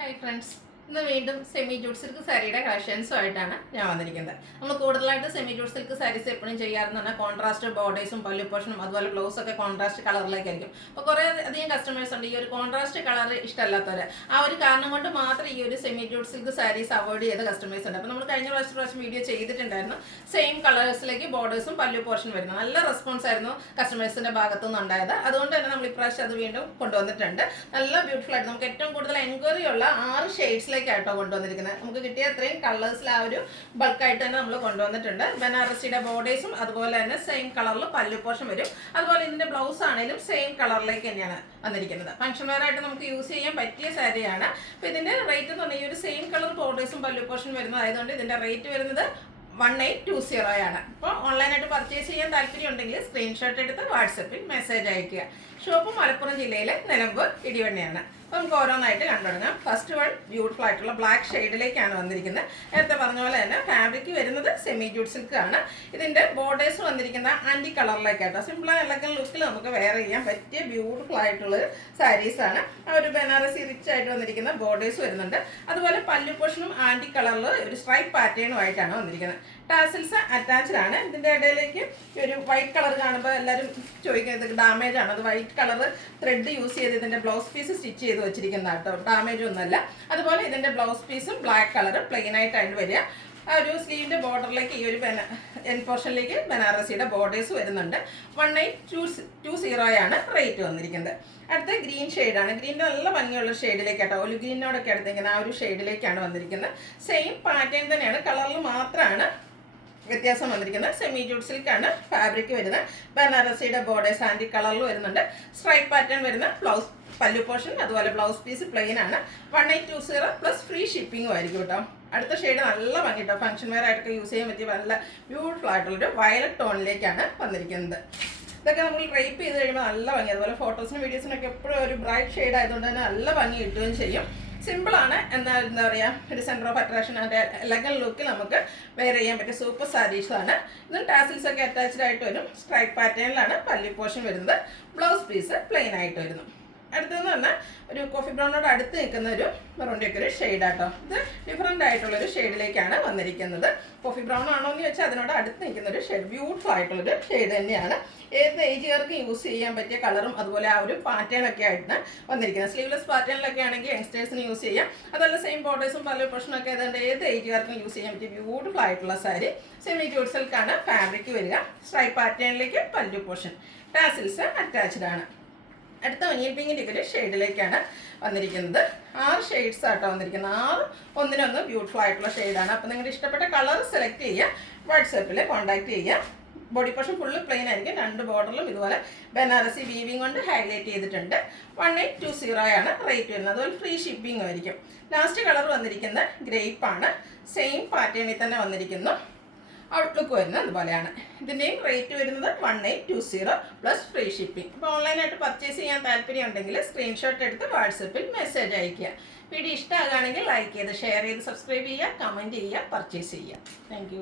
Hi friends. ഇന്ന് വീണ്ടും semi jute silk സാരിയുടെ കളക്ഷൻസുമായിട്ടാണ് ഞാൻ വന്നിരിക്കുന്നത്. നമ്മൾ കൂടുതലായിട്ട് സെമി ജൂട്ട് സിൽക്ക് സാരീസ് എപ്പോഴും ചെയ്യാറെന്ന് പറഞ്ഞാൽ കോൺട്രാസ്റ്റ് ബോർഡേഴ്സും പല്ലു പോർഷനും അതുപോലെ ബ്ലൗസൊക്കെ കോൺട്രാസ്റ്റ് കളറിലേക്കായിരിക്കും. അപ്പോൾ കുറേ അധികം കസ്റ്റമേഴ്സ് ഉണ്ട് ഈ ഒരു കോൺട്രാസ്റ്റ് കളർ ഇഷ്ടമല്ലാത്തവർ. ആ ഒരു കാരണം കൊണ്ട് മാത്രം ഈ ഒരു semi jute silk saris avoid ചെയ്ത കസ്റ്റമേഴ്സ് ഉണ്ട്. അപ്പോൾ നമ്മൾ കഴിഞ്ഞ പ്രാവശ്യം വീഡിയോ ചെയ്തിട്ടുണ്ടായിരുന്നു. സെയിം കളേഴ്സിലേക്ക് ബോർഡേഴ്സും പല്ലു പോർഷൻ വരുന്നത് നല്ല റെസ്പോൺസ് ആയിരുന്നു കസ്റ്റമേഴ്സിൻ്റെ ഭാഗത്തു നിന്നുണ്ടായത്. അതുകൊണ്ട് തന്നെ നമ്മൾ ഇപ്രാവശ്യം അത് വീണ്ടും കൊണ്ടുവന്നിട്ടുണ്ട്. നല്ല ബ്യൂട്ടിഫുൾ ആയിട്ട് നമുക്ക് ഏറ്റവും കൂടുതൽ എൻക്വയറി ഉള്ള 6 ഷെയ്ഡ്സിലേക്ക് ആയിട്ടോ കൊണ്ടുവന്നിരിക്കുന്നത്. നമുക്ക് കിട്ടിയ അത്രയും കളേഴ്സിൽ ആ ഒരു ബൾക്കായിട്ട് തന്നെ നമ്മൾ കൊണ്ടുവന്നിട്ടുണ്ട്. ബനാറസിയുടെ ബോർഡേഴ്സും അതുപോലെ തന്നെ സെയിം കളറിൽ പല്ലു പോർഷൻ വരും. അതുപോലെ ഇതിന്റെ ബ്ലൗസ് ആണെങ്കിലും സെയിം കളറിലേക്ക് തന്നെയാണ് വന്നിരിക്കുന്നത്. ഫംഗ്ഷൻ വെയർ ആയിട്ട് നമുക്ക് യൂസ് ചെയ്യാൻ പറ്റിയ സാരിയാണ്. അപ്പോൾ ഇതിന്റെ റേറ്റ് എന്ന് പറഞ്ഞാൽ ഈ ഒരു സെയിം കളർ ബോർഡേഴ്സും പല്ലു പോർഷൻ വരുന്നതായതുകൊണ്ട് ഇതിന്റെ റേറ്റ് വരുന്നത് 1820 ആണ്. അപ്പോൾ ഓൺലൈനായിട്ട് പർച്ചേസ് ചെയ്യാൻ താല്പര്യം ഉണ്ടെങ്കിൽ സ്ക്രീൻഷോട്ട് എടുത്ത് വാട്സപ്പിൽ മെസ്സേജ് അയക്കുക. ഷോപ്പ് മലപ്പുറം ജില്ലയിലെ നിലമ്പൂർ ഇടിവണ്ണയാണ്. അപ്പോൾ നമുക്ക് ഓരോന്നായിട്ട് കണ്ടുതുടങ്ങാം. ഫസ്റ്റ് വൺ ബ്യൂട്ടിഫുൾ ആയിട്ടുള്ള ബ്ലാക്ക് ഷെയ്ഡിലേക്കാണ് വന്നിരിക്കുന്നത്. നേരത്തെ പറഞ്ഞ പോലെ തന്നെ ഫാബ്രിക് വരുന്നത് സെമി ജൂട്ട് സിൽക്ക് ആണ്. ഇതിൻ്റെ ബോർഡേഴ്സ് വന്നിരിക്കുന്ന ആൻറ്റി കളറിലേക്കാട്ടോ. സിമ്പിൾ എലഗൻ ലുക്കിൽ നമുക്ക് വെയർ ചെയ്യാൻ പറ്റിയ ബ്യൂട്ടിഫുൾ ആയിട്ടുള്ള സാരീസാണ്. ആ ഒരു ബനാറസി റിച്ച് ആയിട്ട് വന്നിരിക്കുന്ന ബോർഡേഴ്സ് വരുന്നുണ്ട്. അതുപോലെ പല്ലു പോർഷനും ആൻറ്റി കളറിൽ ഒരു സ്ട്രൈപ്പ് പാറ്റേണുമായിട്ടാണ് വന്നിരിക്കുന്നത്. ടാസിൽസ് അറ്റാച്ച്ഡ് ആണ്. ഇതിൻ്റെ ഇടയിലേക്ക് ഒരു വൈറ്റ് കളർ കാണുമ്പോൾ എല്ലാവരും ചോദിക്കുന്നത് ഡാമേജ് ആണ്. അത് വൈറ്റ് കളർ ത്രെഡ് യൂസ് ചെയ്ത് ഇതിൻ്റെ ബ്ലൗസ് പീസ് സ്റ്റിച്ച് ചെയ്ത് വെച്ചിരിക്കുന്ന കേട്ടോ, ഡാമേജ് ഒന്നുമല്ല. അതുപോലെ ഇതിൻ്റെ ബ്ലൗസ് പീസും ബ്ലാക്ക് കളർ പ്ലെയിൻ ആയിട്ടാണ് വരിക. ആ ഒരു സ്ലീവിൻ്റെ ബോർഡറിലേക്ക് ഈ ഒരു എൻ പോർഷനിലേക്ക് ബനാറസിയുടെ ബോർഡേഴ്സ് വരുന്നുണ്ട്. 1820 ആണ് റേറ്റ് വന്നിരിക്കുന്നത്. അടുത്ത ഗ്രീൻ ഷെയ്ഡാണ്. ഗ്രീനിൻ്റെ നല്ല ഭംഗിയുള്ള ഷെയ്ഡിലേക്ക് കേട്ടോ, ഒരു ഗ്രീനോടൊക്കെ അടുത്തിരിക്കുന്ന ആ ഒരു ഷെയ്ഡിലേക്കാണ് വന്നിരിക്കുന്നത്. സെയിം പാറ്റേൺ തന്നെയാണ്, കളറിൽ മാത്രമാണ് വ്യത്യാസം വന്നിരിക്കുന്നത്. സെമി ജൂട്ട് സിൽക്കാണ് ഫാബ്രിക് വരുന്നത്. ബനാറസിയുടെ ബോർഡേഴ്സ് ആൻറ്റി കളറിൽ വരുന്നുണ്ട്. സ്ട്രൈപ്പ് പാറ്റേൺ വരുന്ന ബ്ലൗസ് പല്ലു പോർഷൻ അതുപോലെ ബ്ലൗസ് പീസ് പ്ലെയിൻ ആണ്. 1820 പ്ലസ് ഫ്രീ ഷിപ്പിങ്ങും ആയിരിക്കും കേട്ടോ. അടുത്ത ഷെയ്ഡ് നല്ല ഭംഗി കേട്ടോ, ഫംഗ്ഷൻ വെയർ ആയിട്ടൊക്കെ യൂസ് ചെയ്യാൻ പറ്റിയ നല്ല ബ്യൂട്ടിഫുൾ ആയിട്ടുള്ളൊരു വയലറ്റ് ടോണിലേക്കാണ് വന്നിരിക്കുന്നത്. ഇതൊക്കെ നമ്മൾ ഡ്രൈപ്പ് ചെയ്ത് കഴിയുമ്പോൾ നല്ല ഭംഗി. അതുപോലെ ഫോട്ടോസിനും വീഡിയോസിനൊക്കെ എപ്പോഴും ഒരു ബ്രൈറ്റ് ഷെയ്ഡ് ആയതുകൊണ്ട് തന്നെ നല്ല ഭംഗി കിട്ടുകയും ചെയ്യും. സിമ്പിളാണ്, എന്നാൽ എന്താ പറയുക, ഒരു സെൻറ്റർ ഓഫ് അട്രാക്ഷൻ അതിൻ്റെ എലഗൻ ലുക്കിൽ നമുക്ക് വെയർ ചെയ്യാൻ പറ്റിയ സൂപ്പർ സാരീസാണ്. ഇതും ടാസിൽസ് ഒക്കെ അറ്റാച്ച്ഡ് ആയിട്ട് വരും. സ്ട്രൈപ്പ് പാറ്റേണിലാണ് പല്ലി പോർഷൻ വരുന്നത്. ബ്ലൗസ് പീസ് പ്ലെയിൻ ആയിട്ട് വരുന്നു. അടുത്തെന്ന് പറഞ്ഞാൽ ഒരു കോഫി ബ്രൗണിനോട് അടുത്ത് നിൽക്കുന്ന ഒരു മെറൂണിൻ്റെ ഒരു ഷെയ്ഡാട്ടോ. ഇത് ഡിഫറെൻ്റ് ആയിട്ടുള്ളൊരു ഷെയ്ഡിലേക്കാണ് വന്നിരിക്കുന്നത്. കോഫി ബ്രൗൺ ആണോ എന്ന് ചോദിച്ചാൽ അതിനോട് അടുത്ത് നിൽക്കുന്ന ഒരു ഷെയ്ഡ്, ബ്യൂട്ടിഫുൾ ആയിട്ടുള്ളൊരു ഷെയ്ഡ് തന്നെയാണ്. ഏത് ഏജുകാർക്ക് യൂസ് ചെയ്യാൻ പറ്റിയ കളറും അതുപോലെ ആ ഒരു പാറ്റേണൊക്കെ ആയിട്ടാണ് വന്നിരിക്കുന്നത്. സ്ലീവ്ലെസ് പാറ്റേണിലൊക്കെ ആണെങ്കിൽ യങ്സ്റ്റേഴ്സിന് യൂസ് ചെയ്യാം. അതല്ല സെയിം ബോർഡേഴ്സും പല പോർഷനൊക്കെ ഏതാണ്ട് ഏത് ഏജുകാർക്കും യൂസ് ചെയ്യാൻ പറ്റിയ ബ്യൂട്ടിഫുൾ ആയിട്ടുള്ള സാരി. സെമി ജൂട്ട് സിൽക്കാണ് ഫാബ്രിക് വരിക. സ്ട്രൈപ്പ് പാറ്റേണിലേക്ക് പല്ലു പോർഷൻ, ടാസിൽസ് അറ്റാച്ച്ഡ് ആണ്. അടുത്ത ഒനിയൻ പിങ്കിൻ്റെ ഒരു ഷെയ്ഡിലേക്കാണ് വന്നിരിക്കുന്നത്. 6 ഷെയ്ഡ്സ് ആട്ടോ വന്നിരിക്കുന്നത്. 6 ഒന്നിനൊന്ന് ബ്യൂട്ടിഫുൾ ആയിട്ടുള്ള ഷെയ്ഡാണ്. അപ്പോൾ നിങ്ങളുടെ ഇഷ്ടപ്പെട്ട കളർ സെലക്ട് ചെയ്യുക, വാട്സാപ്പിൽ കോൺടാക്ട് ചെയ്യുക. ബോഡി പോർഷൻ ഫുള്ള് പ്ലെയിൻ ആയിരിക്കും. 2 ബോർഡറിലും ഇതുപോലെ ബനാറസി വീവിങ് കൊണ്ട് ഹൈലൈറ്റ് ചെയ്തിട്ടുണ്ട്. 1820 ആണ് റേറ്റ് വരുന്നത്. അതുപോലെ ഫ്രീ ഷിപ്പിംഗ് ആയിരിക്കും. ലാസ്റ്റ് കളർ വന്നിരിക്കുന്നത് ഗ്രേപ്പാണ്. സെയിം പാറ്റേണിൽ തന്നെ വന്നിരിക്കുന്നു. ഔട്ട്ലുക്ക് വരുന്നത് അതുപോലെയാണ്. ഇതിൻ്റെയും റേറ്റ് വരുന്നത് 1820 പ്ലസ് ഫ്രീ ഷിപ്പിംഗ്. അപ്പോൾ ഓൺലൈനായിട്ട് പർച്ചേസ് ചെയ്യാൻ താല്പര്യം ഉണ്ടെങ്കിൽ സ്ക്രീൻഷോട്ട് എടുത്ത് വാട്സപ്പിൽ മെസ്സേജ് അയയ്ക്കുക. വീഡിയോ ഇഷ്ടമാകുകയാണെങ്കിൽ ലൈക്ക് ചെയ്ത് ഷെയർ ചെയ്ത് സബ്സ്ക്രൈബ് ചെയ്യുക, കമൻറ്റ് ചെയ്യുക, പർച്ചേസ് ചെയ്യുക. താങ്ക്